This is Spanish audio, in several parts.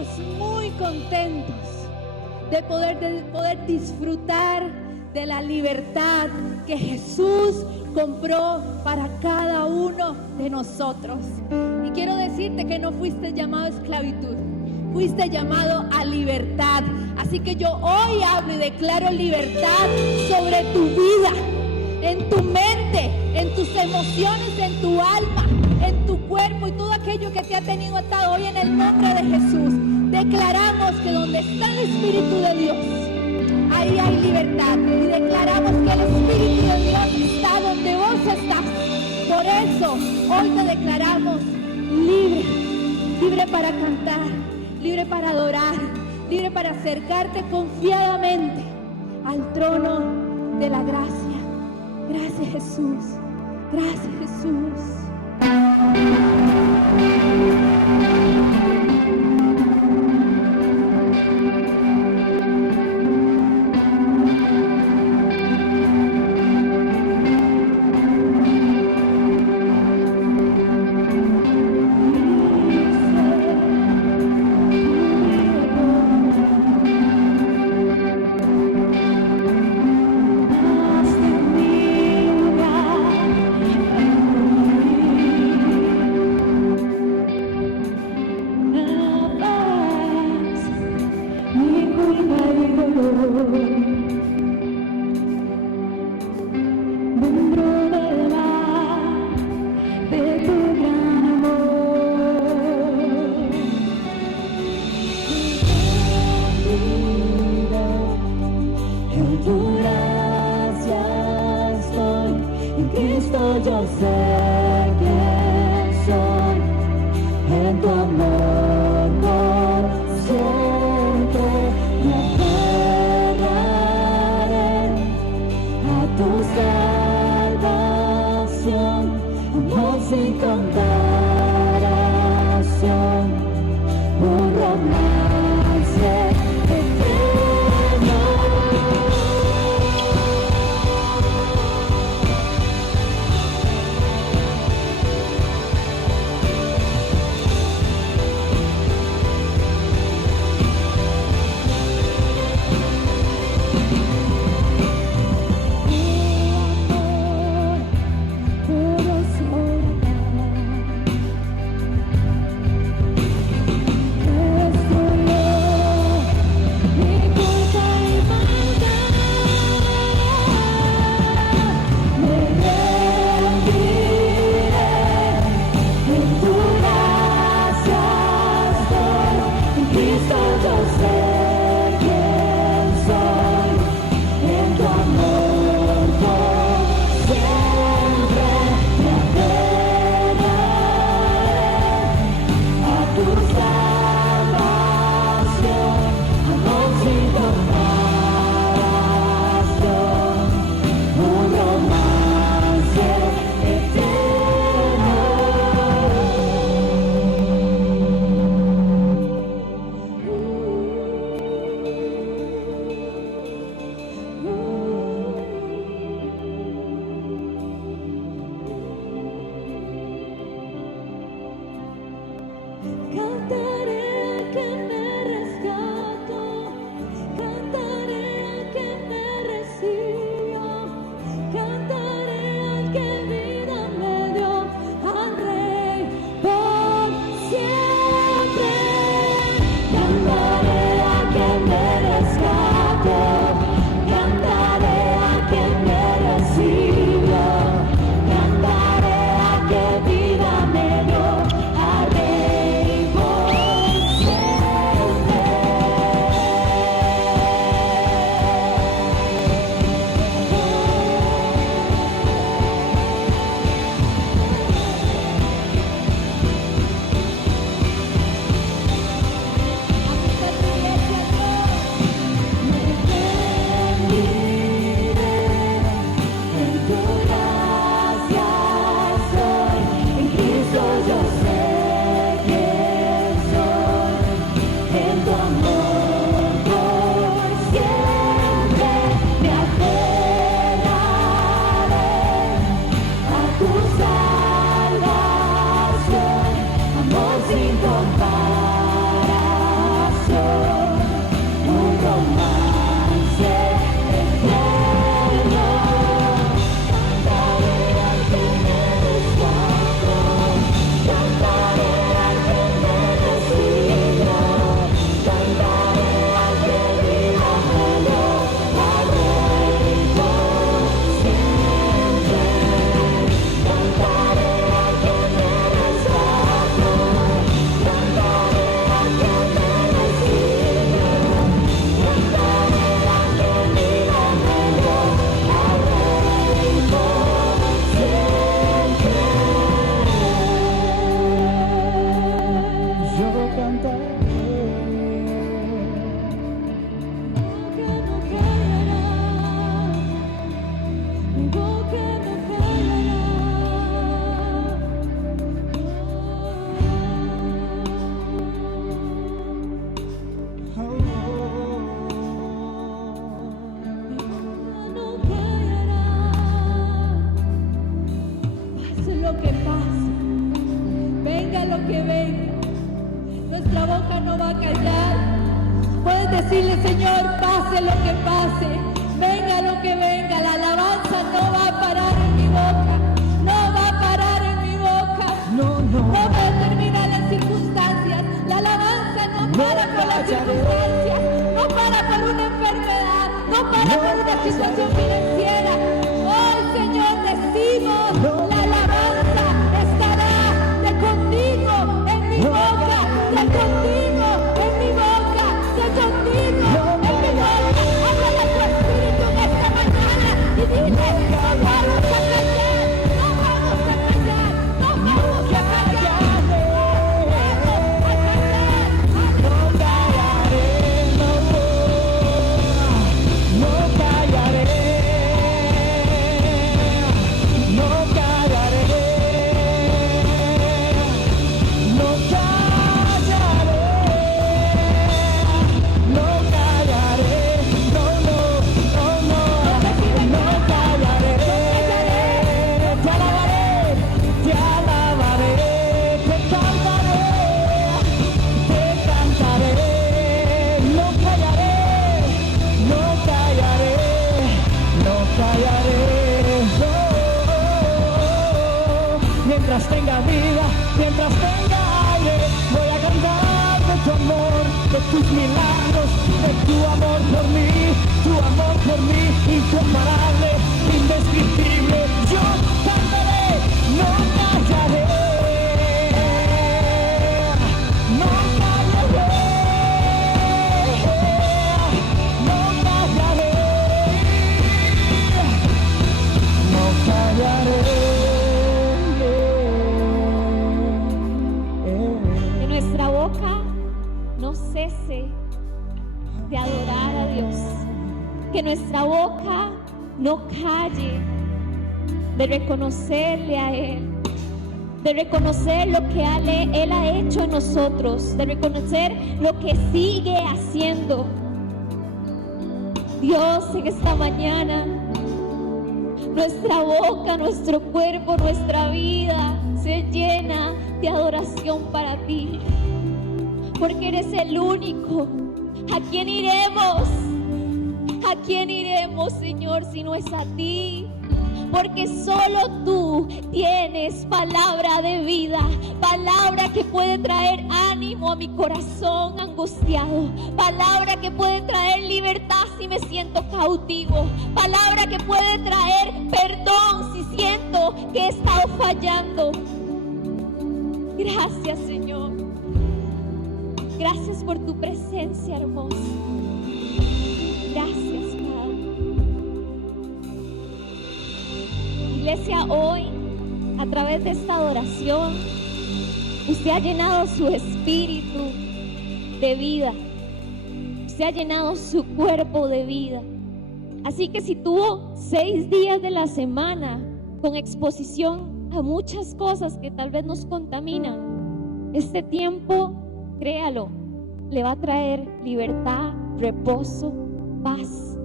estamos muy contentos de poder disfrutar de la libertad que Jesús compró para cada uno de nosotros. Y quiero decirte que no fuiste llamado a esclavitud, fuiste llamado a libertad. Así que yo hoy hablo y declaro libertad sobre tu vida, en tu mente, en tus emociones, en tu alma, en tu cuerpo y todo aquello que te ha tenido atado. Hoy en el nombre de Jesús declaramos que donde está el Espíritu de Dios, ahí hay libertad. Y declaramos que el Espíritu de Dios está donde vos estás. Por eso hoy te declaramos libre, libre para cantar, libre para adorar, libre para acercarte confiadamente al trono de la gracia. Gracias, Jesús. Gracias, Jesús. Yo sé quién soy, en tu amor por siempre me aferraré a tu salvación, amor sin comparación, un romance eterno. no va a callar. Puedes decirle, Señor, pase lo que pase, venga lo que venga, la alabanza no va a parar en mi boca, no va a parar en mi boca. No va a terminar las circunstancias, la alabanza no para por las circunstancias, no para por una enfermedad, no para por una situación financiera. Hoy, Señor, decimos, la alabanza estará de continuo en mi boca, de continuo en mi boca, de continuo en mi boca. Habla de tu espíritu en esta mañana y dile, no vamos a callar, no vamos a callar, no vamos a callar, mientras tenga vida, mientras tenga aire, voy a cantar de tu amor, de tus milagros, de tu amor por mí, incomparable, indescriptible. Yo cantaré, no callaré, no callaré, no callaré, no callaré. Que nuestra boca no cese de adorar a Dios, que nuestra boca no calle de reconocerle a Él, de reconocer lo que Él ha hecho en nosotros, de reconocer lo que sigue haciendo. Dios, en esta mañana, nuestra boca, nuestro cuerpo, nuestra vida se llena de adoración para ti, porque eres el único. ¿A quién iremos? ¿A quién iremos, Señor, si no es a ti? Porque solo tú tienes palabra de vida, palabra que puede traer ánimo a mi corazón angustiado, palabra que puede traer libertad si me siento cautivo, palabra que puede traer perdón si siento que he estado fallando. Gracias, Señor. Gracias por tu presencia hermosa. Gracias, Padre. Iglesia, hoy, a través de esta adoración, usted ha llenado su espíritu de vida. Usted ha llenado su cuerpo de vida. Así que si tuvo 6 días de la semana con exposición a muchas cosas que tal vez nos contaminan, este tiempo, créalo, le va a traer libertad, reposo, paz,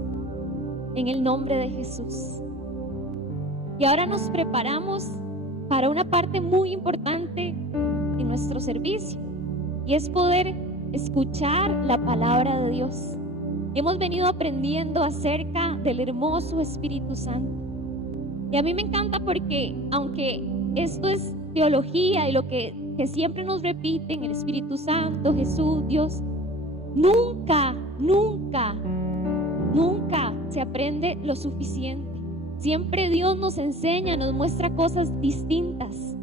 en el nombre de Jesús. Y ahora nos preparamos para una parte muy importante en nuestro servicio, y es poder escuchar la palabra de Dios. Hemos venido aprendiendo acerca del hermoso Espíritu Santo. Y a mí me encanta porque, aunque esto es teología y lo que siempre nos repiten, el Espíritu Santo, Jesús, Dios, nunca se aprende lo suficiente. Siempre Dios nos enseña, nos muestra cosas distintas.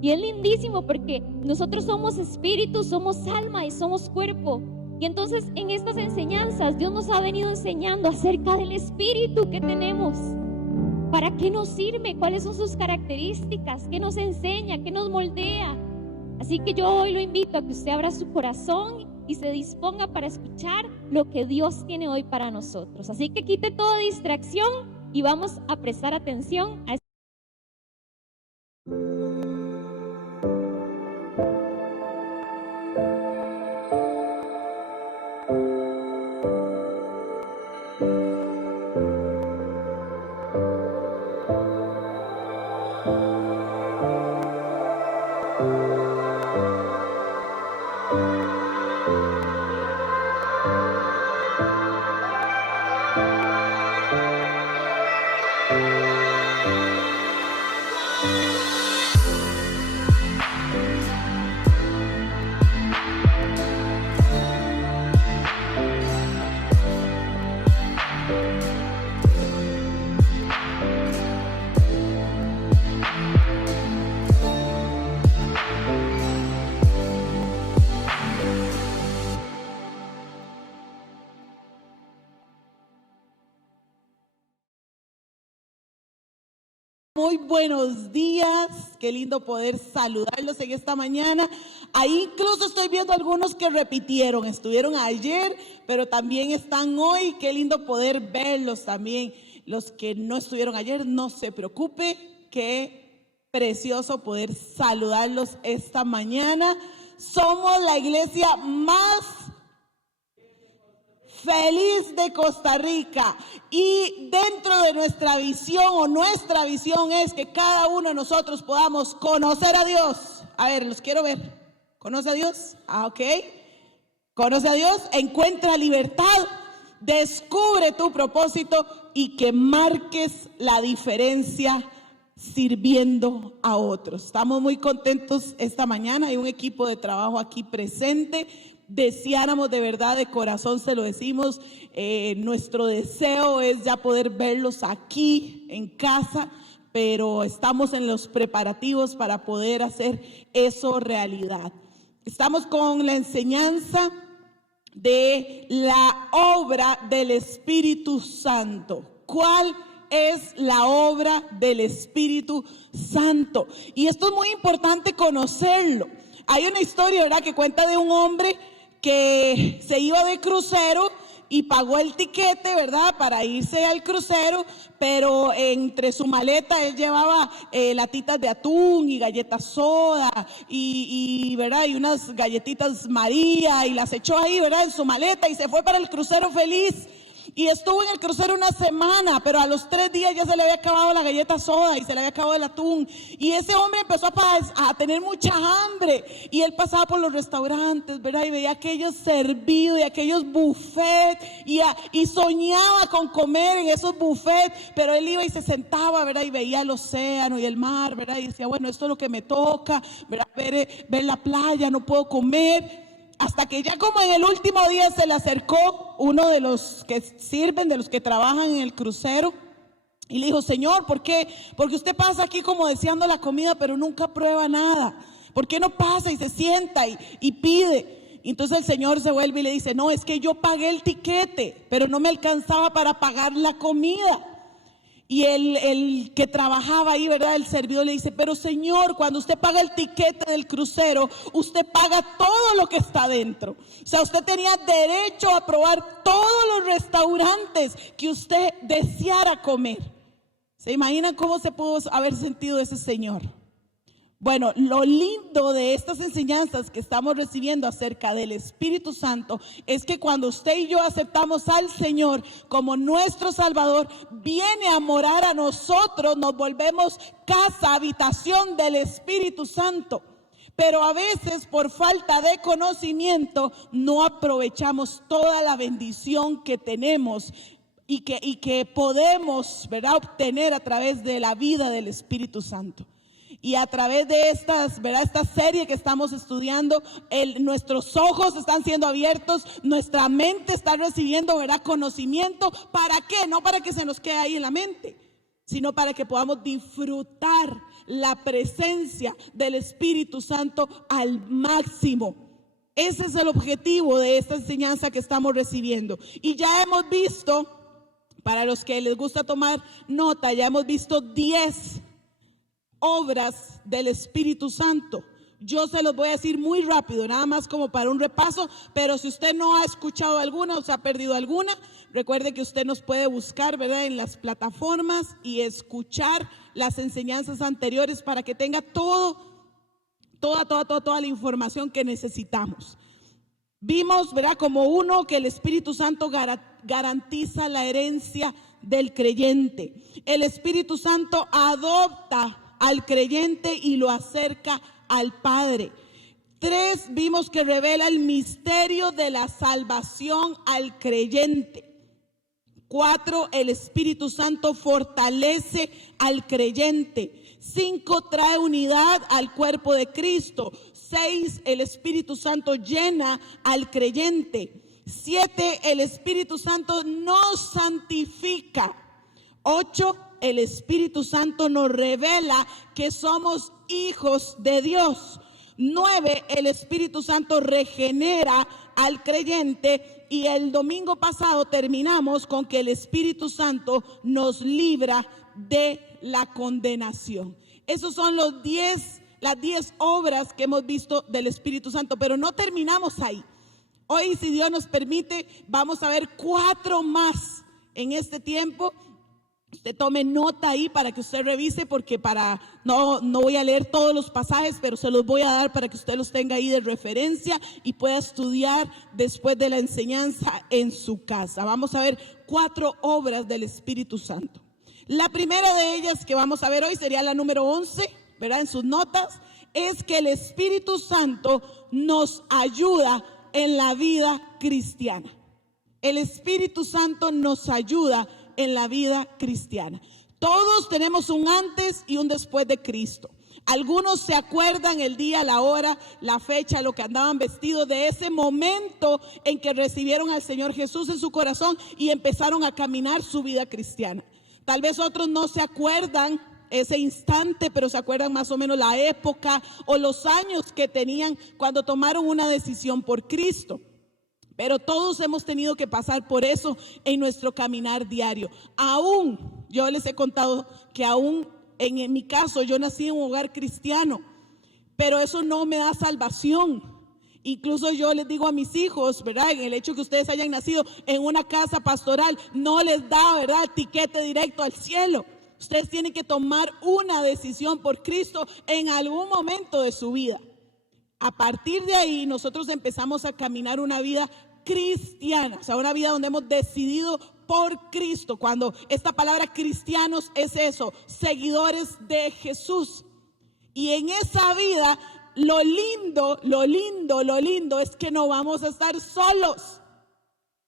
Y es lindísimo porque nosotros somos espíritu, somos alma y somos cuerpo. Y entonces en estas enseñanzas Dios nos ha venido enseñando acerca del espíritu que tenemos. ¿Para qué nos sirve? ¿Cuáles son sus características? ¿Qué nos enseña? ¿Qué nos moldea? Así que yo hoy lo invito a que usted abra su corazón y se disponga para escuchar lo que Dios tiene hoy para nosotros. Así que quite toda distracción y vamos a prestar atención a este. Muy buenos días, qué lindo poder saludarlos en esta mañana. Ahí incluso estoy viendo algunos que repitieron, estuvieron ayer, pero también están hoy. Qué lindo poder verlos también. Los que no estuvieron ayer, no se preocupe, qué precioso poder saludarlos esta mañana. Somos la iglesia más feliz de Costa Rica, y dentro de nuestra visión es que cada uno de nosotros podamos conocer a Dios. A ver, los quiero ver. ¿Conoce a Dios? Ok. ¿Conoce a Dios? Encuentra libertad, descubre tu propósito y que marques la diferencia sirviendo a otros. Estamos muy contentos esta mañana. Hay un equipo de trabajo aquí presente. Deseáramos de verdad, de corazón se lo decimos, nuestro deseo es ya poder verlos aquí en casa, pero estamos en los preparativos para poder hacer eso realidad. Estamos con la enseñanza de la obra del Espíritu Santo. ¿Cuál es la obra del Espíritu Santo? Y esto es muy importante conocerlo. Hay una historia, ¿verdad?, que cuenta de un hombre que se iba de crucero y pagó el tiquete, ¿verdad?, para irse al crucero, pero entre su maleta él llevaba latitas de atún y galletas soda ¿verdad?, y unas galletitas María, y las echó ahí, ¿verdad?, en su maleta, y se fue para el crucero feliz. Y estuvo en el crucero una semana, pero a los 3 días ya se le había acabado la galleta soda y se le había acabado el atún. Y ese hombre empezó a tener mucha hambre. Y él pasaba por los restaurantes, ¿verdad?, y veía aquellos servidos y aquellos buffets. Y soñaba con comer en esos buffets. Pero él iba y se sentaba, ¿verdad?, y veía el océano y el mar, ¿verdad?, y decía, bueno, esto es lo que me toca, ¿verdad?, ver la playa, no puedo comer. Hasta que ya como en el último día se le acercó uno de los que sirven, de los que trabajan en el crucero, y le dijo, Señor, ¿por qué? Porque usted pasa aquí como deseando la comida, pero nunca prueba nada. ¿Por qué no pasa y se sienta y pide? Y entonces el Señor se vuelve y le dice, no, es que yo pagué el tiquete, pero no me alcanzaba para pagar la comida. Y el que trabajaba ahí, ¿verdad?, el servidor le dice, pero Señor, cuando usted paga el tiquete del crucero, usted paga todo lo que está dentro. O sea, usted tenía derecho a probar todos los restaurantes que usted deseara comer. ¿Se imaginan cómo se pudo haber sentido ese señor? Bueno, lo lindo de estas enseñanzas que estamos recibiendo acerca del Espíritu Santo es que cuando usted y yo aceptamos al Señor como nuestro Salvador, viene a morar a nosotros, nos volvemos casa, habitación del Espíritu Santo. Pero a veces por falta de conocimiento no aprovechamos toda la bendición que tenemos y que podemos, ¿verdad?, obtener a través de la vida del Espíritu Santo. Y a través de esta serie que estamos estudiando, nuestros ojos están siendo abiertos, nuestra mente está recibiendo, ¿verdad?, conocimiento. ¿Para qué? No para que se nos quede ahí en la mente, sino para que podamos disfrutar la presencia del Espíritu Santo al máximo. Ese es el objetivo de esta enseñanza que estamos recibiendo. Y ya hemos visto, para los que les gusta tomar nota, ya hemos visto 10 obras del Espíritu Santo. Yo se los voy a decir muy rápido, nada más como para un repaso, pero si usted no ha escuchado alguna o se ha perdido alguna, recuerde que usted nos puede buscar, ¿verdad?, en las plataformas y escuchar las enseñanzas anteriores para que tenga toda la información que necesitamos. Vimos, ¿verdad?, como uno, que el Espíritu Santo garantiza la herencia del creyente. El Espíritu Santo adopta al creyente y lo acerca al Padre. 3, vimos que revela el misterio de la salvación al creyente. 4, el Espíritu Santo fortalece al creyente. 5, trae unidad al cuerpo de Cristo. 6, el Espíritu Santo llena al creyente. 7, el Espíritu Santo nos santifica. 8, el Espíritu Santo nos revela que somos hijos de Dios. 9, el Espíritu Santo regenera al creyente. Y el domingo pasado terminamos con que el Espíritu Santo nos libra de la condenación. Esos son las 10 obras que hemos visto del Espíritu Santo, pero no terminamos ahí. Hoy, si Dios nos permite, vamos a ver 4 más en este tiempo. Usted tome nota ahí para que usted revise, porque no voy a leer todos los pasajes, pero se los voy a dar para que usted los tenga ahí de referencia y pueda estudiar después de la enseñanza en su casa. Vamos a ver 4 obras del Espíritu Santo. La primera de ellas que vamos a ver hoy sería la número 11, ¿verdad? En sus notas, es que el Espíritu Santo nos ayuda en la vida cristiana. El Espíritu Santo nos ayuda en la vida cristiana. Todos tenemos un antes y un después de Cristo. Algunos se acuerdan el día, la hora, la fecha, lo que andaban vestidos, de ese momento en que recibieron al Señor Jesús en su corazón y empezaron a caminar su vida cristiana. Tal vez otros no se acuerdan ese instante, pero se acuerdan más o menos la época o los años que tenían cuando tomaron una decisión por Cristo. Pero todos hemos tenido que pasar por eso en nuestro caminar diario. Aún, yo les he contado que aún en mi caso, yo nací en un hogar cristiano, pero eso no me da salvación. Incluso yo les digo a mis hijos, ¿verdad? En el hecho que ustedes hayan nacido en una casa pastoral, no les da, ¿verdad?, tiquete directo al cielo. Ustedes tienen que tomar una decisión por Cristo en algún momento de su vida. A partir de ahí nosotros empezamos a caminar una vida cristiana, o sea, una vida donde hemos decidido por Cristo. Cuando esta palabra cristianos es eso, seguidores de Jesús. Y en esa vida lo lindo es que no vamos a estar solos,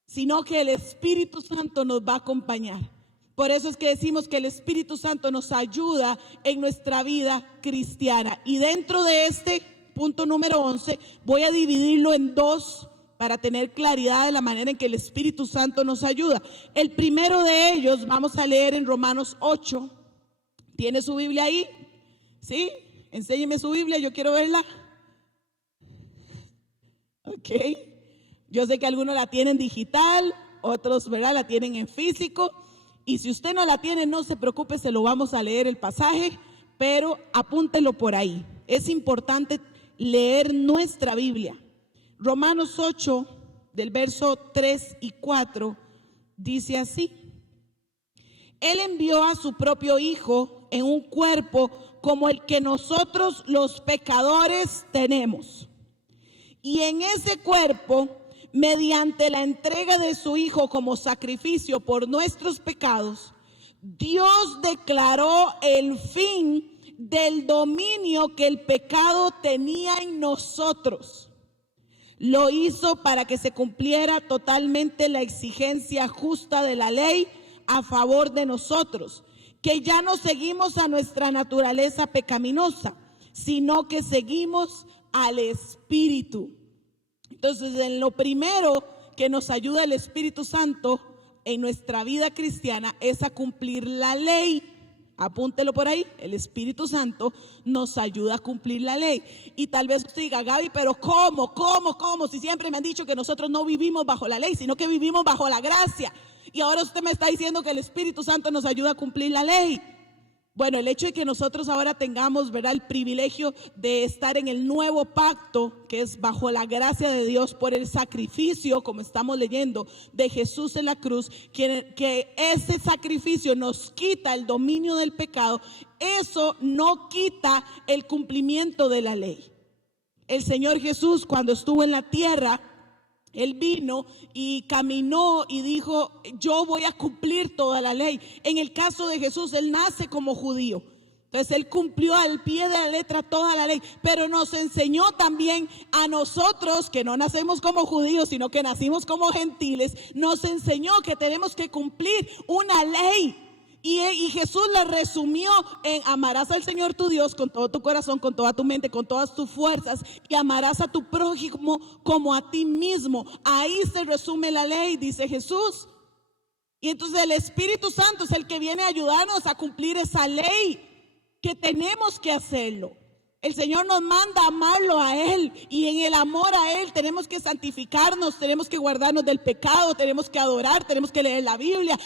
sino que el Espíritu Santo nos va a acompañar. Por eso es que decimos que el Espíritu Santo nos ayuda en nuestra vida cristiana. Y dentro de este punto número 11, voy a dividirlo en 2 para tener claridad de la manera en que el Espíritu Santo nos ayuda. El primero de ellos vamos a leer en Romanos 8. ¿Tiene su Biblia ahí? ¿Sí? Enséñeme su Biblia, yo quiero verla. Ok. Yo sé que algunos la tienen digital, otros, ¿verdad?, la tienen en físico. Y si usted no la tiene, no se preocupe, se lo vamos a leer el pasaje, pero apúntelo por ahí. Es importante leer nuestra Biblia. Romanos 8, del verso 3 y 4, dice así: Él envió a su propio Hijo en un cuerpo como el que nosotros los pecadores tenemos. Y en ese cuerpo, mediante la entrega de su Hijo como sacrificio por nuestros pecados, Dios declaró el fin del dominio que el pecado tenía en nosotros. Lo hizo para que se cumpliera totalmente la exigencia justa de la ley a favor de nosotros, que ya no seguimos a nuestra naturaleza pecaminosa, sino que seguimos al Espíritu. Entonces, en lo primero que nos ayuda el Espíritu Santo en nuestra vida cristiana es a cumplir la ley. Apúntelo por ahí, el Espíritu Santo nos ayuda a cumplir la ley. Y tal vez usted diga: Gaby, pero ¿cómo? Si siempre me han dicho que nosotros no vivimos bajo la ley, sino que vivimos bajo la gracia. Y ahora usted me está diciendo que el Espíritu Santo nos ayuda a cumplir la ley. Bueno, el hecho de que nosotros ahora tengamos, ¿verdad?, el privilegio de estar en el nuevo pacto, que es bajo la gracia de Dios por el sacrificio, como estamos leyendo, de Jesús en la cruz, que ese sacrificio nos quita el dominio del pecado, eso no quita el cumplimiento de la ley. El Señor Jesús, cuando estuvo en la tierra, Él vino y caminó y dijo: yo voy a cumplir toda la ley. En el caso de Jesús, Él nace como judío. Entonces Él cumplió al pie de la letra toda la ley. Pero nos enseñó también a nosotros, que no nacemos como judíos, sino que nacimos como gentiles, nos enseñó que tenemos que cumplir una ley. Y Jesús la resumió en: amarás al Señor tu Dios con todo tu corazón, con toda tu mente, con todas tus fuerzas, y amarás a tu prójimo como a ti mismo. Ahí se resume la ley, dice Jesús. Y entonces el Espíritu Santo es el que viene a ayudarnos a cumplir esa ley, que tenemos que hacerlo. El Señor nos manda a amarlo a Él, y en el amor a Él tenemos que santificarnos, tenemos que guardarnos del pecado, tenemos que adorar, tenemos que leer la Biblia,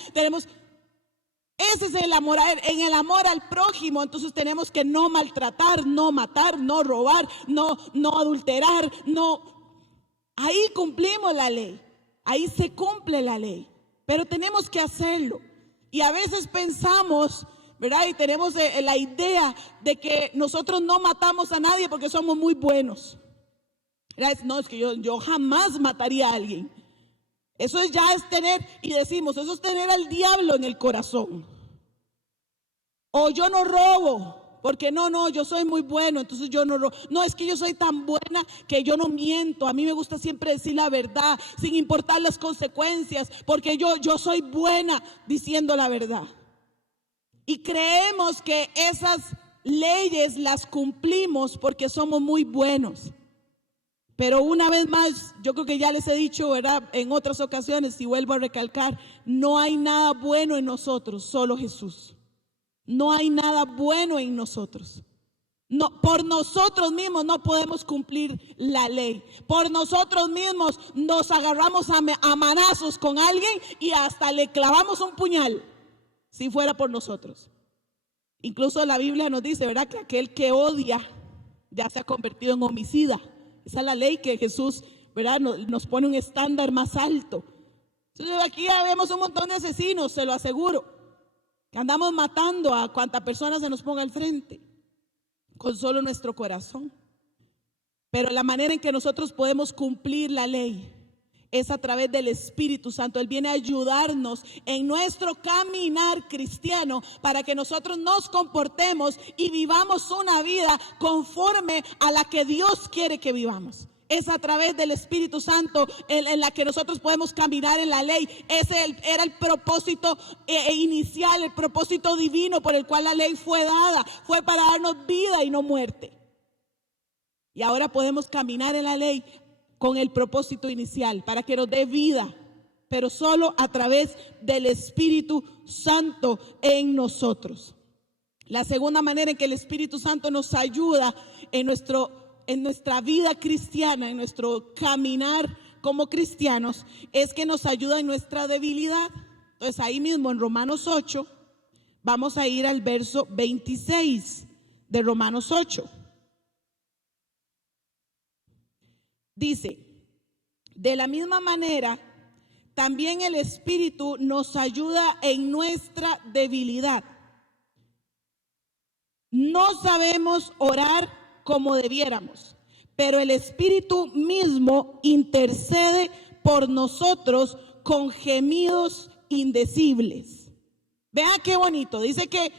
Ese es el amor a Él. En el amor al prójimo, entonces tenemos que no maltratar, no matar, no robar, no adulterar, no. Ahí cumplimos la ley. Ahí se cumple la ley. Pero tenemos que hacerlo. Y a veces pensamos, ¿verdad? Y tenemos la idea de que nosotros no matamos a nadie porque somos muy buenos. ¿Verdad? No, es que yo jamás mataría a alguien. Eso ya es tener, y decimos, eso es tener al diablo en el corazón. O yo no robo, porque no, yo soy muy bueno, entonces yo no robo. No, es que yo soy tan buena que yo no miento. A mí me gusta siempre decir la verdad, sin importar las consecuencias, porque yo soy buena diciendo la verdad. Y creemos que esas leyes las cumplimos porque somos muy buenos. Pero una vez más, yo creo que ya les he dicho, ¿verdad?, en otras ocasiones, y vuelvo a recalcar, no hay nada bueno en nosotros, solo Jesús. No hay nada bueno en nosotros. No, por nosotros mismos no podemos cumplir la ley. Por nosotros mismos nos agarramos a manazos con alguien y hasta le clavamos un puñal, si fuera por nosotros. Incluso la Biblia nos dice, ¿verdad?, que aquel que odia ya se ha convertido en homicida. Esa es la ley que Jesús, ¿verdad?, nos pone un estándar más alto. Entonces aquí ya vemos un montón de asesinos, se lo aseguro, que andamos matando a cuanta persona se nos ponga al frente, con solo nuestro corazón. Pero la manera en que nosotros podemos cumplir la ley es a través del Espíritu Santo. Él viene a ayudarnos en nuestro caminar cristiano para que nosotros nos comportemos y vivamos una vida conforme a la que Dios quiere que vivamos. Es a través del Espíritu Santo en la que nosotros podemos caminar en la ley. Ese era el propósito inicial, el propósito divino por el cual la ley fue dada. Fue para darnos vida y no muerte. Y ahora podemos caminar en la ley con el propósito inicial, para que nos dé vida, pero solo a través del Espíritu Santo en nosotros. La segunda manera en que el Espíritu Santo nos ayuda en nuestra vida cristiana, en nuestro caminar como cristianos, es que nos ayuda en nuestra debilidad. Entonces ahí mismo en Romanos 8, vamos a ir al verso 26 de Romanos 8. Dice, de la misma manera, también el Espíritu nos ayuda en nuestra debilidad. No sabemos orar como debiéramos, pero el Espíritu mismo intercede por nosotros con gemidos indecibles. Vean qué bonito, dice que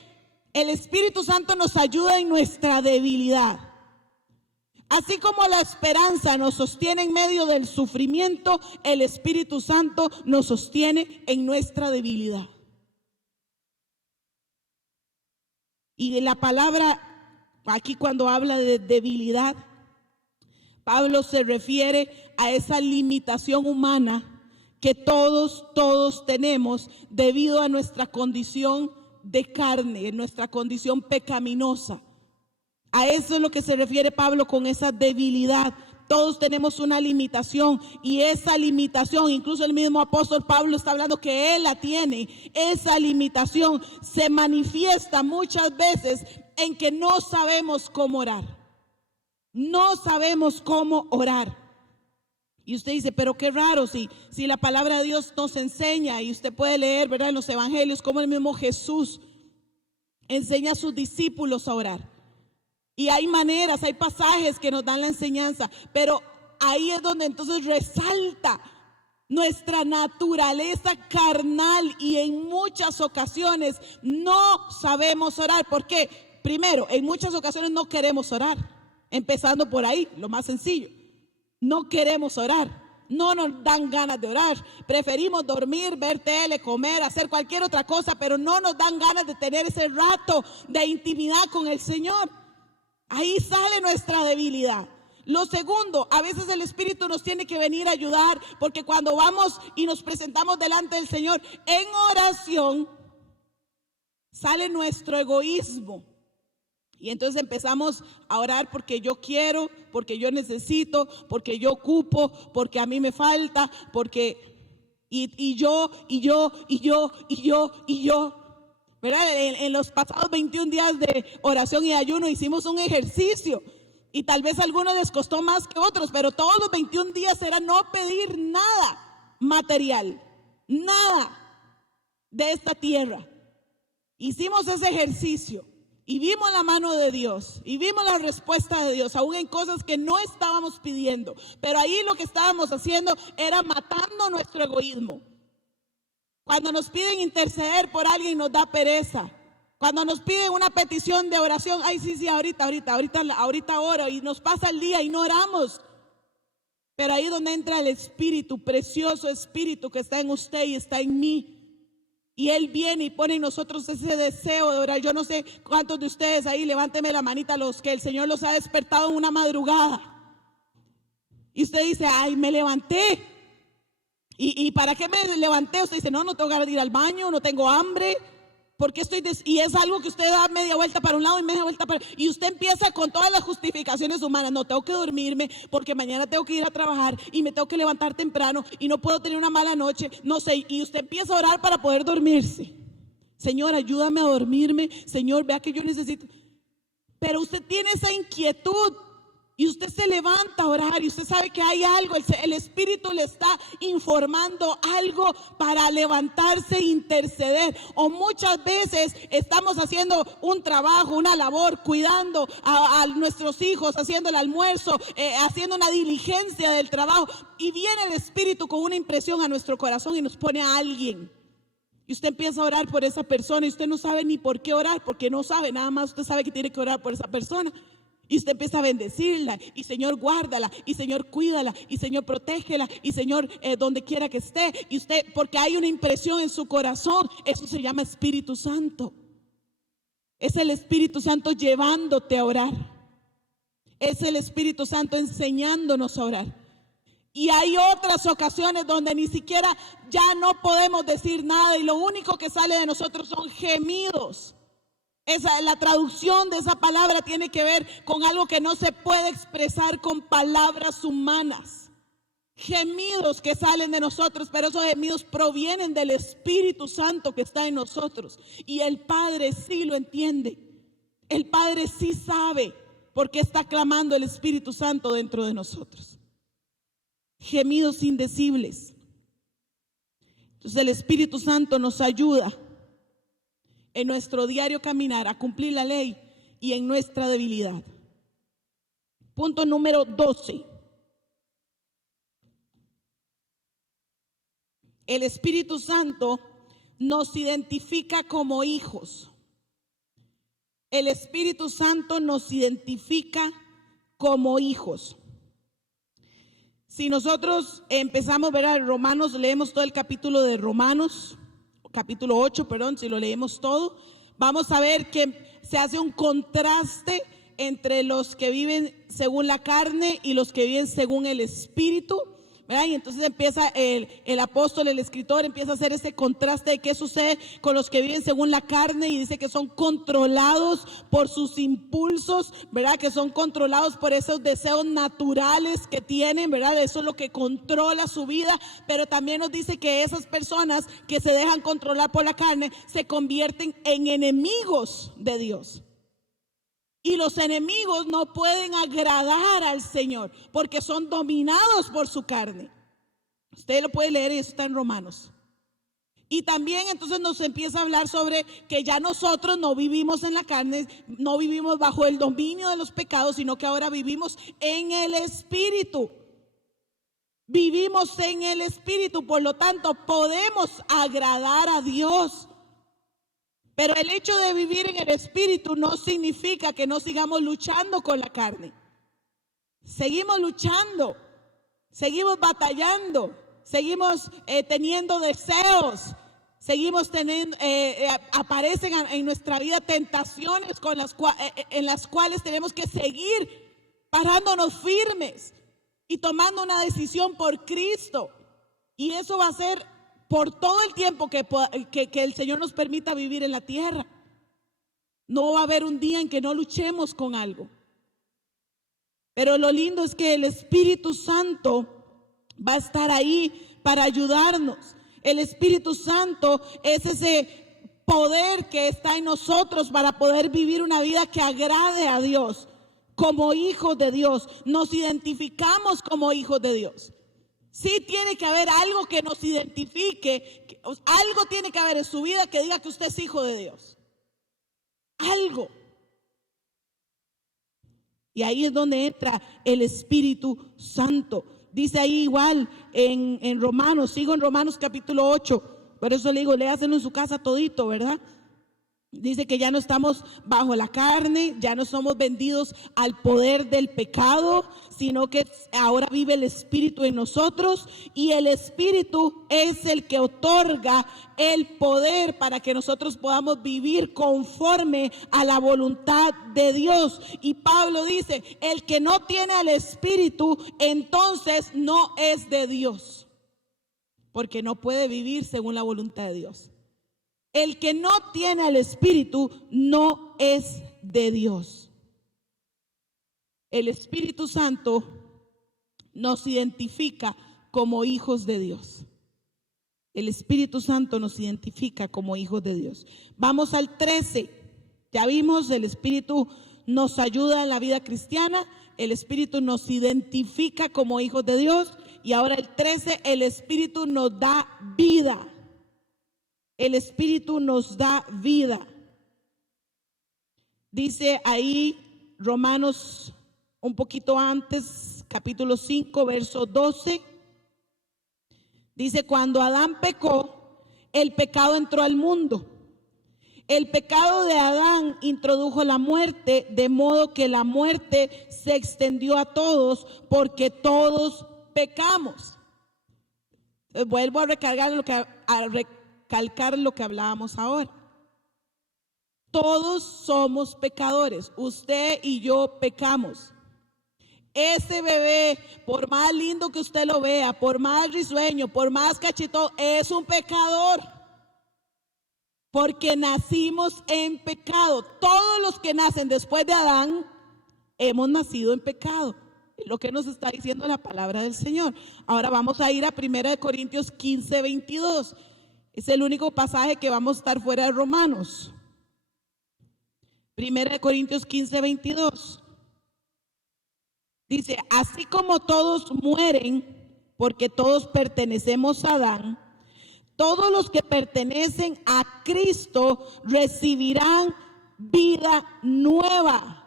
el Espíritu Santo nos ayuda en nuestra debilidad. Así como la esperanza nos sostiene en medio del sufrimiento, el Espíritu Santo nos sostiene en nuestra debilidad. Y la palabra, aquí cuando habla de debilidad, Pablo se refiere a esa limitación humana que todos tenemos debido a nuestra condición de carne, nuestra condición pecaminosa. A eso es lo que se refiere Pablo con esa debilidad. Todos tenemos una limitación y esa limitación, incluso el mismo apóstol Pablo está hablando que él la tiene. Esa limitación se manifiesta muchas veces en que no sabemos cómo orar. No sabemos cómo orar. Y usted dice, pero qué raro, si la palabra de Dios nos enseña, y usted puede leer, ¿verdad?, en los evangelios, cómo el mismo Jesús enseña a sus discípulos a orar. Y hay maneras, hay pasajes que nos dan la enseñanza, pero ahí es donde entonces resalta nuestra naturaleza carnal y en muchas ocasiones no sabemos orar. ¿Por qué? Primero, en muchas ocasiones no queremos orar, empezando por ahí, lo más sencillo. No queremos orar, no nos dan ganas de orar, preferimos dormir, ver tele, comer, hacer cualquier otra cosa, pero no nos dan ganas de tener ese rato de intimidad con el Señor. Ahí sale nuestra debilidad. Lo segundo, a veces el Espíritu nos tiene que venir a ayudar, porque cuando vamos y nos presentamos delante del Señor en oración, sale nuestro egoísmo. Y entonces empezamos a orar porque yo quiero, porque yo necesito, porque yo ocupo, porque a mí me falta, porque y yo. ¿verdad? En los pasados 21 días de oración y ayuno hicimos un ejercicio. Y tal vez a algunos les costó más que otros, pero todos los 21 días era no pedir nada material, nada de esta tierra. Hicimos ese ejercicio y vimos la mano de Dios y vimos la respuesta de Dios, aún en cosas que no estábamos pidiendo. Pero ahí lo que estábamos haciendo era matando nuestro egoísmo. Cuando nos piden interceder por alguien nos da pereza. Cuando nos piden una petición de oración, ay sí, ahorita oro, y nos pasa el día y no oramos. Pero ahí es donde entra el Espíritu, precioso Espíritu que está en usted y está en mí. Y Él viene y pone en nosotros ese deseo de orar. Yo no sé cuántos de ustedes ahí, levánteme la manita, los que el Señor los ha despertado en una madrugada. Y usted dice, ay, me levanté. ¿Y para qué me levanté? Usted dice, no tengo ganas de ir al baño, no tengo hambre. Porque y es algo que usted da media vuelta para un lado y media vuelta para... Y usted empieza con todas las justificaciones humanas. No, tengo que dormirme porque mañana tengo que ir a trabajar y me tengo que levantar temprano y no puedo tener una mala noche. No sé, y usted empieza a orar para poder dormirse. Señor, ayúdame a dormirme. Señor, vea que yo necesito... Pero usted tiene esa inquietud. Y usted se levanta a orar y usted sabe que hay algo, el Espíritu le está informando algo para levantarse e interceder. O muchas veces estamos haciendo un trabajo, una labor, cuidando a nuestros hijos, haciendo el almuerzo, haciendo una diligencia del trabajo. Y viene el Espíritu con una impresión a nuestro corazón y nos pone a alguien. Y usted empieza a orar por esa persona y usted no sabe ni por qué orar, porque no sabe, nada más usted sabe que tiene que orar por esa persona. Y usted empieza a bendecirla, y Señor, guárdala, y Señor, cuídala, y Señor, protégela, y Señor, donde quiera que esté. Y usted, porque hay una impresión en su corazón, eso se llama Espíritu Santo. Es el Espíritu Santo llevándote a orar. Es el Espíritu Santo enseñándonos a orar. Y hay otras ocasiones donde ni siquiera ya no podemos decir nada, y lo único que sale de nosotros son gemidos. La traducción de esa palabra tiene que ver con algo que no se puede expresar con palabras humanas. Gemidos que salen de nosotros, pero esos gemidos provienen del Espíritu Santo que está en nosotros. Y el Padre sí lo entiende. El Padre sí sabe por qué está clamando el Espíritu Santo dentro de nosotros. Gemidos indecibles. Entonces el Espíritu Santo nos ayuda en nuestro diario caminar a cumplir la ley y en nuestra debilidad. Punto número 12. El Espíritu Santo nos identifica como hijos. El Espíritu Santo nos identifica como hijos. Si nosotros empezamos a ver a Romanos, leemos todo el capítulo de Romanos, capítulo 8, si lo leemos todo, vamos a ver que se hace un contraste entre los que viven según la carne y los que viven según el Espíritu, ¿verdad? Y entonces empieza el apóstol, el escritor, empieza a hacer ese contraste de qué sucede con los que viven según la carne, y dice que son controlados por sus impulsos, ¿verdad? Que son controlados por esos deseos naturales que tienen, ¿verdad? Eso es lo que controla su vida. Pero también nos dice que esas personas que se dejan controlar por la carne se convierten en enemigos de Dios. Y los enemigos no pueden agradar al Señor porque son dominados por su carne. Usted lo puede leer y eso está en Romanos. Y también entonces nos empieza a hablar sobre que ya nosotros no vivimos en la carne, no vivimos bajo el dominio de los pecados, sino que ahora vivimos en el Espíritu. Vivimos en el Espíritu, por lo tanto podemos agradar a Dios. Pero el hecho de vivir en el Espíritu no significa que no sigamos luchando con la carne. Seguimos luchando, seguimos batallando, seguimos teniendo deseos, seguimos teniendo, aparecen en nuestra vida tentaciones en las cuales tenemos que seguir parándonos firmes y tomando una decisión por Cristo. Y eso va a ser por todo el tiempo que el Señor nos permita vivir en la tierra. No va a haber un día en que no luchemos con algo. Pero lo lindo es que el Espíritu Santo va a estar ahí para ayudarnos. El Espíritu Santo es ese poder que está en nosotros para poder vivir una vida que agrade a Dios. Como hijos de Dios, nos identificamos como hijos de Dios. Sí tiene que haber algo que nos identifique, algo tiene que haber en su vida que diga que usted es hijo de Dios. Algo. Y ahí es donde entra el Espíritu Santo. Dice ahí igual en Romanos, sigo en Romanos capítulo 8, por eso le digo, léaselo en su casa todito, ¿verdad? Dice que ya no estamos bajo la carne, ya no somos vendidos al poder del pecado, sino que ahora vive el Espíritu en nosotros, y el Espíritu es el que otorga el poder para que nosotros podamos vivir conforme a la voluntad de Dios. Y Pablo dice, el que no tiene al Espíritu, entonces no es de Dios, porque no puede vivir según la voluntad de Dios. El que no tiene al Espíritu no es de Dios. El Espíritu Santo nos identifica como hijos de Dios. El Espíritu Santo nos identifica como hijos de Dios. Vamos al 13. Ya vimos, el Espíritu nos ayuda en la vida cristiana. El Espíritu nos identifica como hijos de Dios. Y ahora el 13, el Espíritu nos da vida. El Espíritu nos da vida. Dice ahí Romanos un poquito antes, capítulo 5, verso 12. Dice, cuando Adán pecó, el pecado entró al mundo. El pecado de Adán introdujo la muerte, de modo que la muerte se extendió a todos, porque todos pecamos. Vuelvo a recalcar lo que hablábamos ahora. Todos somos pecadores. Usted y yo pecamos. Ese bebé, por más lindo que usted lo vea, por más risueño, por más cachetón, es un pecador. Porque nacimos en pecado. Todos los que nacen después de Adán hemos nacido en pecado. Es lo que nos está diciendo la palabra del Señor. Ahora vamos a ir a 1 Corintios 15, 22. Es el único pasaje que vamos a estar fuera de Romanos. 1 Corintios 15, 22. Dice, así como todos mueren, porque todos pertenecemos a Adán, todos los que pertenecen a Cristo recibirán vida nueva.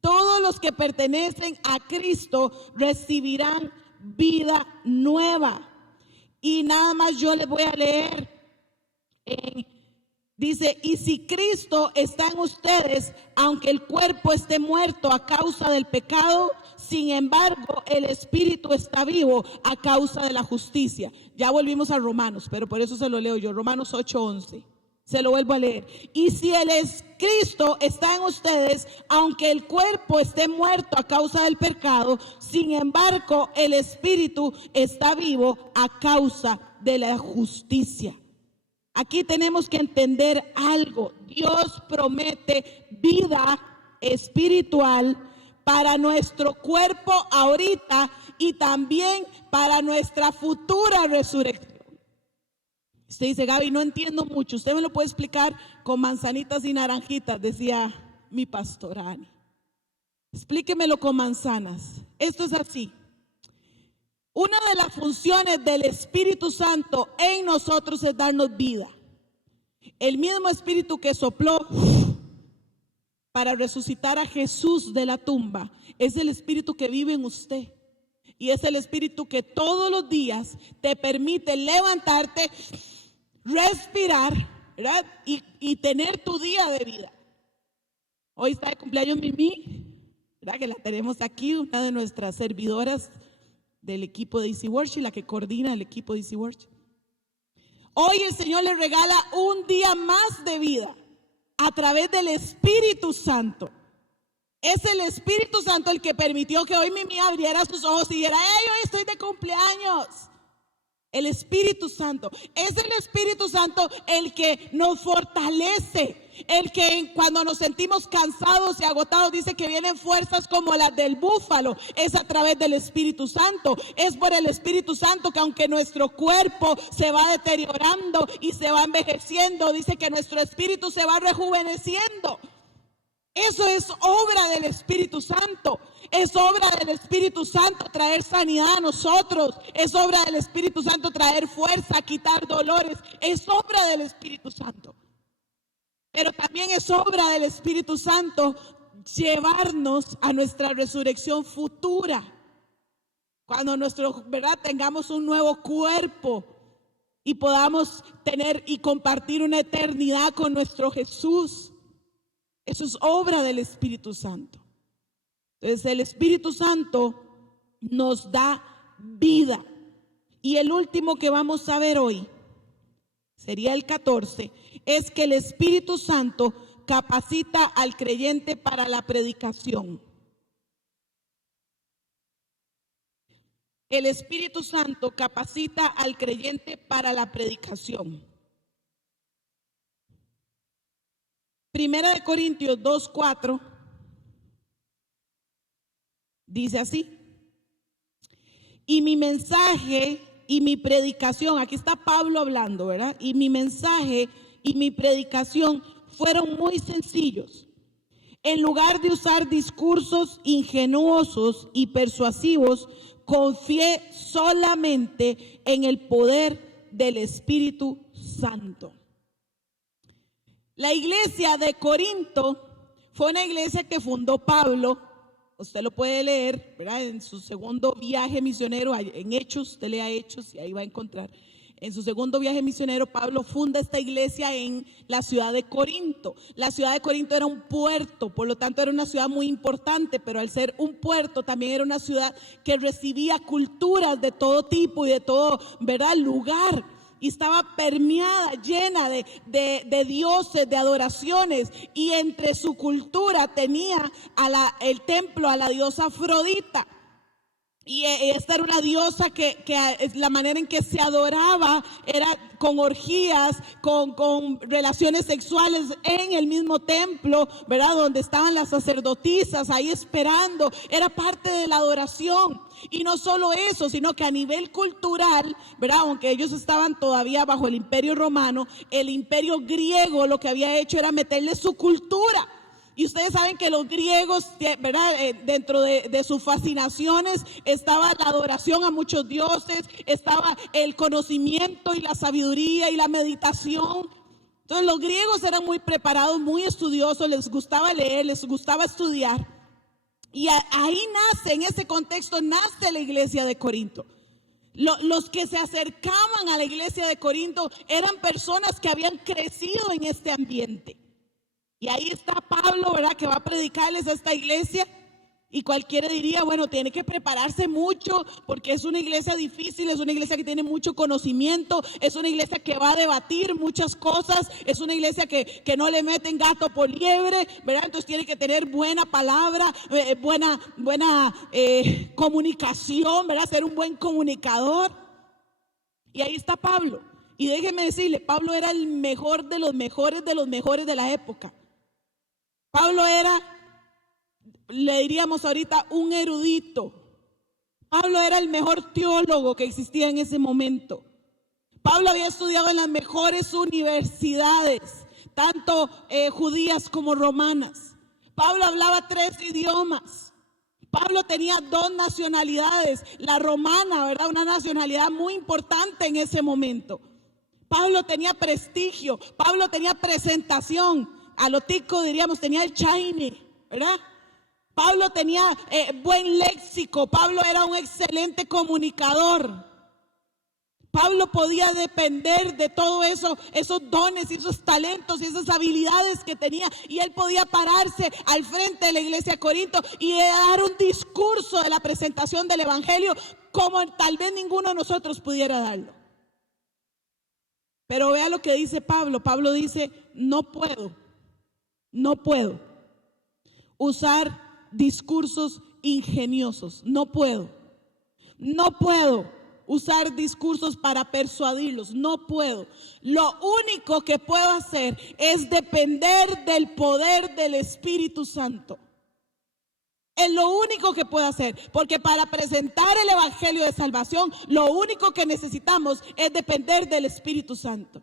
Todos los que pertenecen a Cristo recibirán vida nueva. Y nada más yo les voy a leer. Dice, y si Cristo está en ustedes, aunque el cuerpo esté muerto a causa del pecado, sin embargo el espíritu está vivo a causa de la justicia. Ya volvimos a Romanos, pero por eso se lo leo yo. Romanos 8:11. Se lo vuelvo a leer. Y si Cristo está en ustedes, aunque el cuerpo esté muerto a causa del pecado, sin embargo el espíritu está vivo a causa de la justicia. Aquí tenemos que entender algo. Dios promete vida espiritual para nuestro cuerpo ahorita y también para nuestra futura resurrección. Usted dice, Gaby, no entiendo mucho. Usted me lo puede explicar con manzanitas y naranjitas, decía mi pastor Ani. Explíquemelo con manzanas. Esto es así. Una de las funciones del Espíritu Santo en nosotros es darnos vida. El mismo Espíritu que sopló para resucitar a Jesús de la tumba es el Espíritu que vive en usted. Y es el Espíritu que todos los días te permite levantarte, respirar, ¿verdad? Y tener tu día de vida. Hoy está de cumpleaños Mimi, ¿verdad? Que la tenemos aquí, una de nuestras servidoras del equipo de Easy Worship, la que coordina el equipo de Easy Worship. Hoy el Señor le regala un día más de vida a través del Espíritu Santo. Es el Espíritu Santo el que permitió que hoy Mimi abriera sus ojos y dijera, hey, hoy estoy de cumpleaños. El Espíritu Santo. Es el Espíritu Santo el que nos fortalece. El que cuando nos sentimos cansados y agotados dice que vienen fuerzas como las del búfalo. Es a través del Espíritu Santo. Es por el Espíritu Santo que aunque nuestro cuerpo se va deteriorando y se va envejeciendo, dice que nuestro espíritu se va rejuveneciendo. Eso es obra del Espíritu Santo. Es obra del Espíritu Santo traer sanidad a nosotros. Es obra del Espíritu Santo traer fuerza, quitar dolores. Es obra del Espíritu Santo. Pero también es obra del Espíritu Santo llevarnos a nuestra resurrección futura. Cuando tengamos un nuevo cuerpo y podamos tener y compartir una eternidad con nuestro Jesús. Eso es obra del Espíritu Santo. Entonces el Espíritu Santo nos da vida. Y el último que vamos a ver hoy, sería el 14, es que el Espíritu Santo capacita al creyente para la predicación. El Espíritu Santo capacita al creyente para la predicación. Primera de Corintios 2:4 dice así: y mi mensaje y mi predicación, aquí está Pablo hablando, ¿verdad? Y mi mensaje y mi predicación fueron muy sencillos. En lugar de usar discursos ingenuosos y persuasivos, confié solamente en el poder del Espíritu Santo. La iglesia de Corinto fue una iglesia que fundó Pablo. Usted lo puede leer, ¿verdad? En su segundo viaje misionero, en Hechos, usted lea Hechos y ahí va a encontrar. En su segundo viaje misionero, Pablo funda esta iglesia en la ciudad de Corinto. La ciudad de Corinto era un puerto, por lo tanto era una ciudad muy importante, pero al ser un puerto también era una ciudad que recibía culturas de todo tipo y de todo, ¿verdad?, lugar. Y estaba permeada, llena de dioses, de adoraciones. Y entre su cultura tenía el templo a la diosa Afrodita. Y esta era una diosa que la manera en que se adoraba era con orgías, con relaciones sexuales en el mismo templo, ¿verdad? Donde estaban las sacerdotisas ahí esperando. Era parte de la adoración. Y no solo eso, sino que a nivel cultural, ¿verdad? Aunque ellos estaban todavía bajo el imperio romano, el imperio griego lo que había hecho era meterle su cultura. Y ustedes saben que los griegos, ¿verdad?, dentro de sus fascinaciones estaba la adoración a muchos dioses, estaba el conocimiento y la sabiduría y la meditación. Entonces los griegos eran muy preparados, muy estudiosos, les gustaba leer, les gustaba estudiar. Y ahí nace, en ese contexto nace la iglesia de Corinto. Los que se acercaban a la iglesia de Corinto eran personas que habían crecido en este ambiente. Y ahí está Pablo, ¿verdad?, que va a predicarles a esta iglesia. Y cualquiera diría, bueno, tiene que prepararse mucho porque es una iglesia difícil, es una iglesia que tiene mucho conocimiento, es una iglesia que va a debatir muchas cosas, es una iglesia que no le meten gato por liebre, ¿verdad? Entonces tiene que tener buena palabra, buena comunicación, ¿verdad? Ser un buen comunicador. Y ahí está Pablo. Y déjeme decirle, Pablo era el mejor de los mejores de la época. Pablo era, le diríamos ahorita, un erudito. Pablo era el mejor teólogo que existía en ese momento. Pablo había estudiado en las mejores universidades, tanto judías como romanas. Pablo hablaba 3 idiomas. Pablo tenía 2 nacionalidades, la romana, ¿verdad?, una nacionalidad muy importante en ese momento. Pablo tenía prestigio, Pablo tenía presentación. A lo tico diríamos, tenía el shiny, ¿verdad? Pablo tenía buen léxico, Pablo era un excelente comunicador. Pablo podía depender de todo eso, esos dones y esos talentos y esas habilidades que tenía. Y él podía pararse al frente de la iglesia de Corinto y dar un discurso de la presentación del evangelio como tal vez ninguno de nosotros pudiera darlo. Pero vea lo que dice Pablo. Pablo dice, no puedo usar discursos ingeniosos. No puedo usar discursos para persuadirlos, no puedo. Lo único que puedo hacer es depender del poder del Espíritu Santo. Es lo único que puedo hacer, porque para presentar el evangelio de salvación, lo único que necesitamos es depender del Espíritu Santo.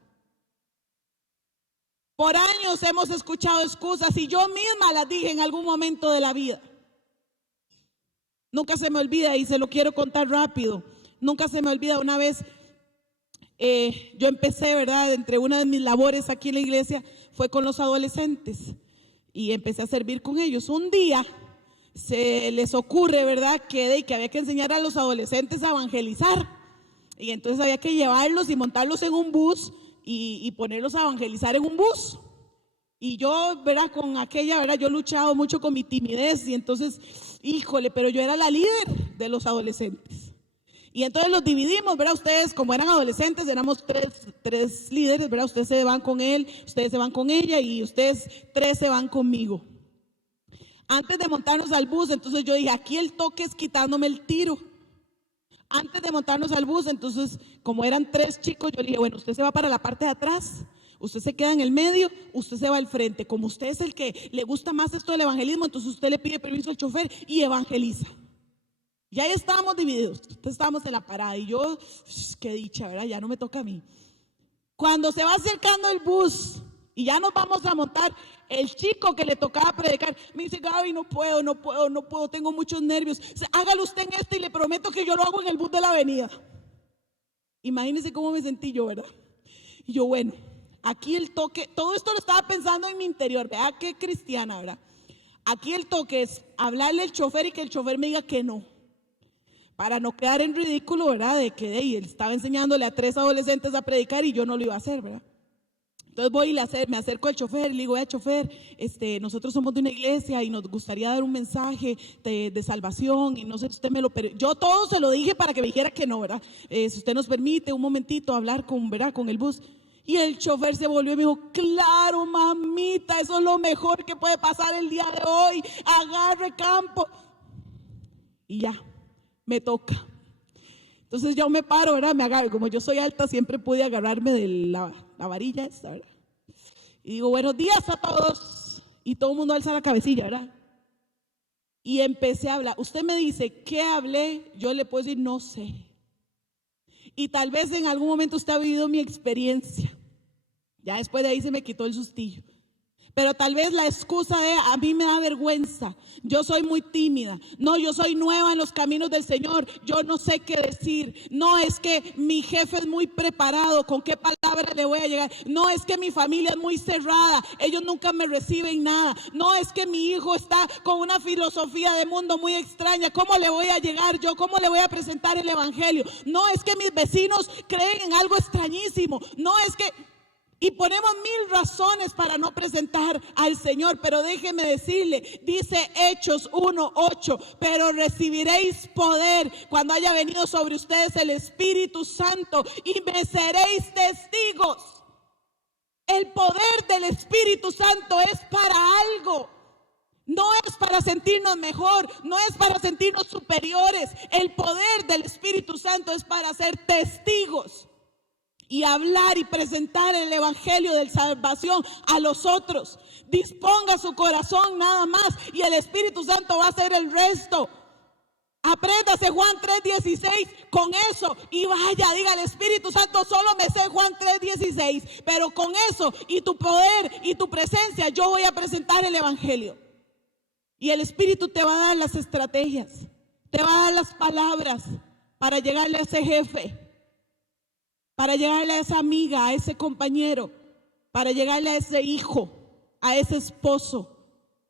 Por años hemos escuchado excusas y yo misma las dije en algún momento de la vida. Nunca se me olvida y se lo quiero contar rápido. Nunca se me olvida una vez, yo empecé, ¿verdad? Entre una de mis labores aquí en la iglesia fue con los adolescentes y empecé a servir con ellos. Un día se les ocurre, ¿verdad? Que había que enseñar a los adolescentes a evangelizar. Y entonces había que llevarlos y montarlos en un bus y ponerlos a evangelizar en un bus. Y yo, ¿verdad? Con aquella, ¿verdad? Yo he luchado mucho con mi timidez y entonces, híjole, pero yo era la líder de los adolescentes. Y entonces los dividimos, ¿verdad? Ustedes, como eran adolescentes, éramos tres líderes, ¿verdad? Ustedes se van con él, ustedes se van con ella y ustedes 3 se van conmigo. Antes de montarnos al bus, entonces yo dije, aquí el toque es quitándome el tiro. Antes de montarnos al bus, entonces, como eran 3 chicos, yo dije, bueno, usted se va para la parte de atrás, usted se queda en el medio, usted se va al frente. Como usted es el que le gusta más esto del evangelismo, entonces usted le pide permiso al chofer y evangeliza. Y ahí estábamos divididos, entonces estábamos en la parada y yo, qué dicha, ¿verdad? Ya no me toca a mí. Cuando se va acercando el bus y ya nos vamos a montar, el chico que le tocaba predicar me dice, Gaby, no puedo, tengo muchos nervios. Hágalo usted en este y le prometo que yo lo hago en el bus de la avenida. Imagínense cómo me sentí yo, ¿verdad? Y yo, bueno, aquí el toque, todo esto lo estaba pensando en mi interior, vea qué cristiana, ¿verdad? Aquí el toque es hablarle al chofer y que el chofer me diga que no, para no quedar en ridículo, ¿verdad? De que él estaba enseñándole a 3 adolescentes a predicar y yo no lo iba a hacer, ¿verdad? Entonces voy y me acerco al chofer y le digo, vea chofer, nosotros somos de una iglesia y nos gustaría dar un mensaje de salvación y no sé si usted me lo permite. Yo todo se lo dije para que me dijera que no, ¿verdad? Si usted nos permite un momentito hablar ¿verdad? Con el bus. Y el chofer se volvió y me dijo, claro, mamita, eso es lo mejor que puede pasar el día de hoy, agarre campo. Y ya, me toca. Entonces yo me paro, ¿verdad? Me agarro, como yo soy alta, siempre pude agarrarme de la varilla esta, ¿verdad? Y digo, buenos días a todos. Y todo el mundo alza la cabecilla, ¿verdad? Y empecé a hablar. Usted me dice, ¿qué hablé? Yo le puedo decir, no sé. Y tal vez en algún momento usted ha vivido mi experiencia. Ya después de ahí se me quitó el sustillo. Pero tal vez la excusa de a mí me da vergüenza, yo soy muy tímida, no, yo soy nueva en los caminos del Señor, yo no sé qué decir, no es que mi jefe es muy preparado, con qué palabras le voy a llegar, no es que mi familia es muy cerrada, ellos nunca me reciben nada, no es que mi hijo está con una filosofía de mundo muy extraña, ¿cómo le voy a llegar yo? ¿Cómo le voy a presentar el evangelio? No es que mis vecinos creen en algo extrañísimo, no es que... Y ponemos 1000 razones para no presentar al Señor, pero déjeme decirle, dice Hechos 1:8, pero recibiréis poder cuando haya venido sobre ustedes el Espíritu Santo y me seréis testigos. El poder del Espíritu Santo es para algo. No es para sentirnos mejor, no es para sentirnos superiores. El poder del Espíritu Santo es para ser testigos y hablar y presentar el evangelio de salvación a los otros. Disponga su corazón nada más y el Espíritu Santo va a hacer el resto. Apréndase Juan 3:16 con eso y vaya, diga al Espíritu Santo, solo me sé Juan 3:16, pero con eso y tu poder y tu presencia yo voy a presentar el evangelio. Y el Espíritu te va a dar las estrategias, te va a dar las palabras para llegarle a ese jefe, para llegarle a esa amiga, a ese compañero, para llegarle a ese hijo, a ese esposo.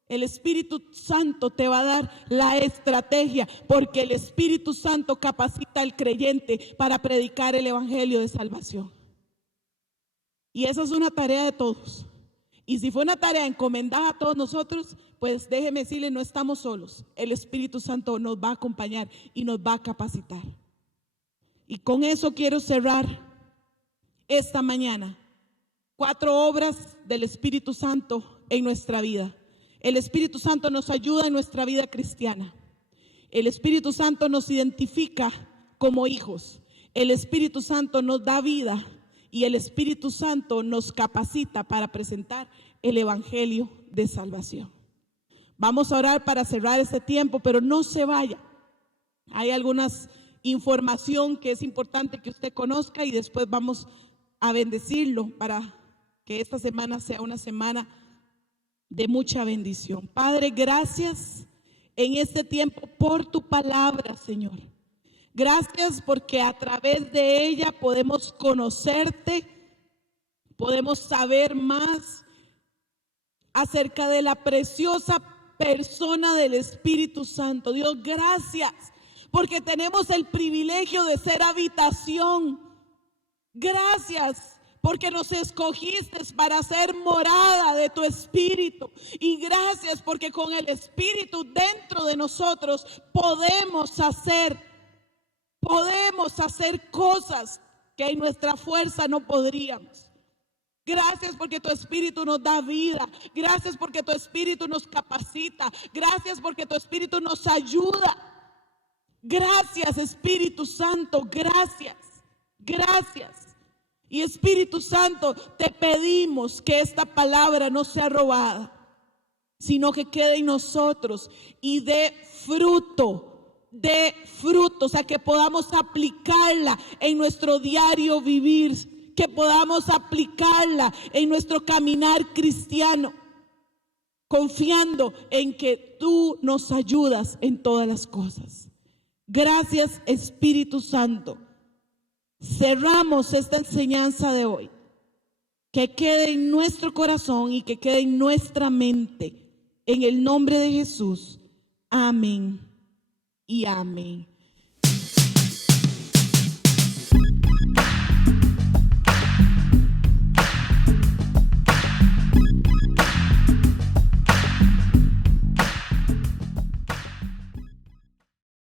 El Espíritu Santo te va a dar la estrategia, porque el Espíritu Santo capacita al creyente para predicar el evangelio de salvación. Y esa es una tarea de todos. Y si fue una tarea encomendada a todos nosotros, pues déjeme decirle, no estamos solos. El Espíritu Santo nos va a acompañar y nos va a capacitar. Y con eso quiero cerrar esta mañana 4 obras del Espíritu Santo en nuestra vida. El Espíritu Santo nos ayuda en nuestra vida cristiana. El Espíritu Santo nos identifica como hijos. el Espíritu Santo nos da vida y el Espíritu Santo nos capacita para presentar el Evangelio de salvación. Vamos a orar para cerrar este tiempo, pero no se vaya. Hay algunas información que es importante que usted conozca y después vamos a bendecirlo para que esta semana sea una semana de mucha bendición. Padre, gracias en este tiempo por tu palabra, Señor. Gracias porque a través de ella podemos conocerte, podemos saber más acerca de la preciosa persona del Espíritu Santo. Dios, gracias porque tenemos el privilegio de ser habitación. Gracias porque nos escogiste para ser morada de tu Espíritu. Y gracias porque con el Espíritu dentro de nosotros podemos hacer cosas que en nuestra fuerza no podríamos. Gracias porque tu Espíritu nos da vida. Gracias porque tu Espíritu nos capacita. Gracias porque tu Espíritu nos ayuda. Gracias, Espíritu Santo, gracias, gracias. Y Espíritu Santo, te pedimos que esta palabra no sea robada, sino que quede en nosotros y dé fruto, o sea, que podamos aplicarla en nuestro diario vivir, que podamos aplicarla en nuestro caminar cristiano, confiando en que tú nos ayudas en todas las cosas. Gracias, Espíritu Santo. Cerramos esta enseñanza de hoy. Que quede en nuestro corazón y que quede en nuestra mente. En el nombre de Jesús. Amén y amén.